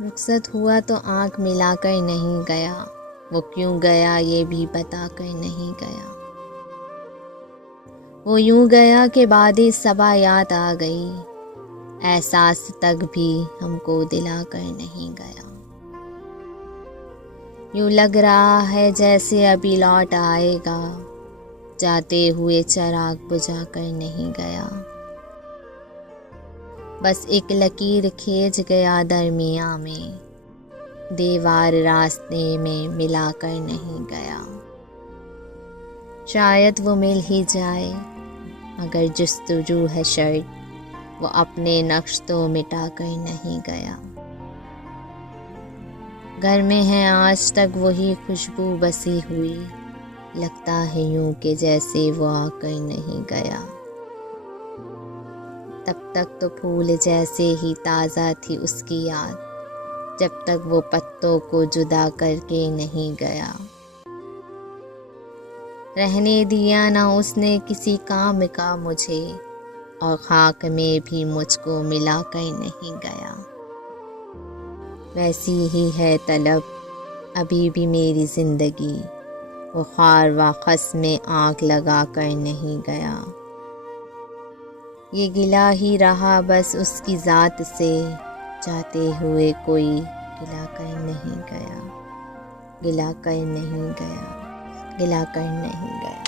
رخصت ہوا تو آنکھ ملا کر نہیں گیا، وہ کیوں گیا یہ بھی بتا کر نہیں گیا۔ وہ یوں گیا کہ بعد صبا یاد آ گئی، احساس تک بھی ہم کو دلا کر نہیں گیا۔ یوں لگ رہا ہے جیسے ابھی لوٹ آئے گا، جاتے ہوئے چراغ بجھا کر نہیں گیا۔ بس ایک لکیر کھینچ گیا درمیاں میں، دیوار راستے میں ملا کر نہیں گیا۔ شاید وہ مل ہی جائے مگر جستجو ہے شرط، وہ اپنے نقش تو مٹا کر نہیں گیا۔ گھر میں ہے آج تک وہی خوشبو بسی ہوئی، لگتا ہے یوں کہ جیسے وہ آ کر نہیں گیا۔ تب تک تو پھول جیسے ہی تازہ تھی اس کی یاد، جب تک وہ پتوں کو جدا کر کے نہیں گیا۔ رہنے دیا نہ اس نے کسی کام کا مجھے، اور خاک میں بھی مجھ کو ملا کر نہیں گیا۔ ویسی ہی ہے طلب ابھی بھی میری زندگی، وہ خار و خس میں آنکھ لگا کر نہیں گیا۔ یہ گلہ ہی رہا بس اس کی ذات سے، جاتے ہوئے کوئی گلہ کر نہیں گیا، گلہ کر نہیں گیا، گلہ کر نہیں گیا۔